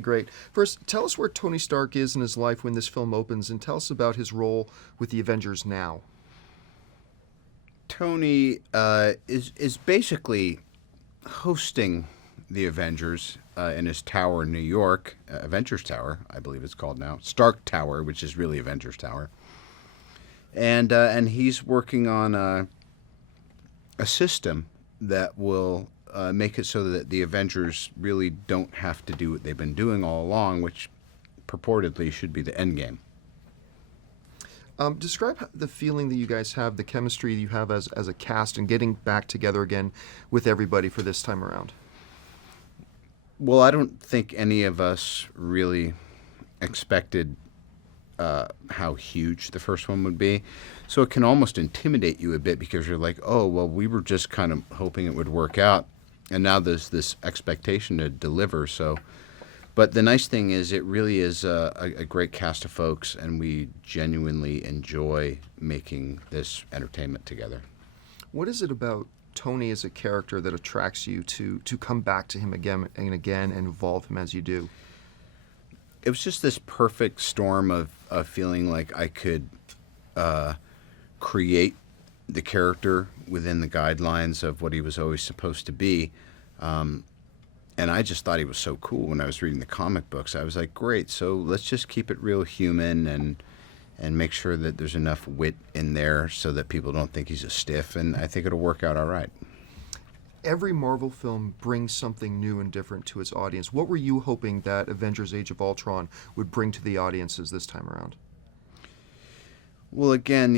Great. First, tell us where Tony Stark is in his life when this film opens, and tell us about his role with the Avengers now. Tony is basically hosting the Avengers in his tower in New York, Avengers Tower, I believe it's called now, Stark Tower, which is really Avengers Tower, and he's working on a system that will make it so that the Avengers really don't have to do what they've been doing all along, which purportedly should be the end game. Describe the feeling that you guys have, the chemistry you have as a cast, and getting back together again with everybody for this time around. Well, I don't think any of us really expected how huge the first one would be. So it can almost intimidate you a bit because you're like, oh, well, we were just kind of hoping it would work out. And now there's this expectation to deliver. But the nice thing is it really is a great cast of folks, and we genuinely enjoy making this entertainment together. What is it about Tony as a character that attracts you to come back to him again and again and evolve him as you do? It was just this perfect storm of feeling like I could create the character within the guidelines of what he was always supposed to be. And I just thought he was so cool when I was reading the comic books. I was like, great, so let's just keep it real human and make sure that there's enough wit in there so that people don't think he's a stiff, and I think it'll work out all right. Every Marvel film brings something new and different to its audience. What were you hoping that Avengers Age of Ultron would bring to the audiences this time around? Well, again,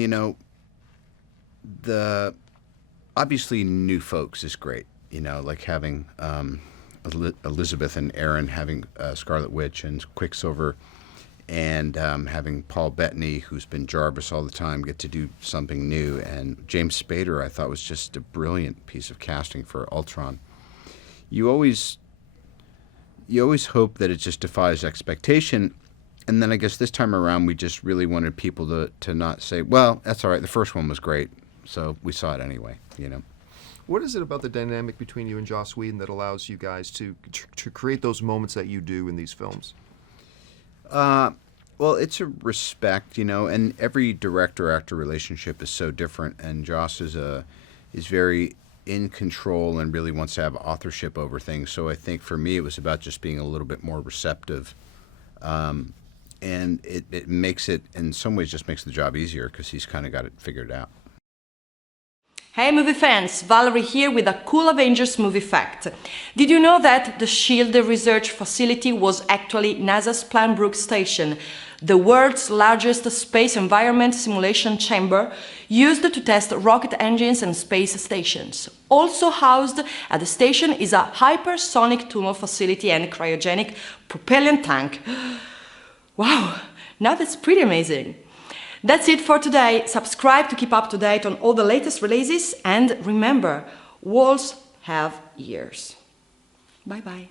the obviously new folks is great, like having Elizabeth and Aaron, having Scarlet Witch and Quicksilver, and having Paul Bettany, who's been Jarvis all the time, get to do something new. And James Spader, I thought, was just a brilliant piece of casting for Ultron. You always hope that it just defies expectation. And then I guess this time around, we just really wanted people to not say, well, that's all right, the first one was great, so we saw it anyway, What is it about the dynamic between you and Joss Whedon that allows you guys to create those moments that you do in these films? Well, it's a respect, and every director-actor relationship is so different, and Joss is very in control and really wants to have authorship over things. So I think for me it was about just being a little bit more receptive. And it makes it, in some ways, just makes the job easier because he's kind of got it figured out. Hey movie fans, Valerie here with a cool Avengers movie fact. Did you know that the SHIELD research facility was actually NASA's Planbrook Station, the world's largest space environment simulation chamber used to test rocket engines and space stations? Also housed at the station is a hypersonic tunnel facility and cryogenic propellant tank. Wow, now that's pretty amazing. That's it for today. Subscribe to keep up to date on all the latest releases, and remember, walls have ears. Bye bye.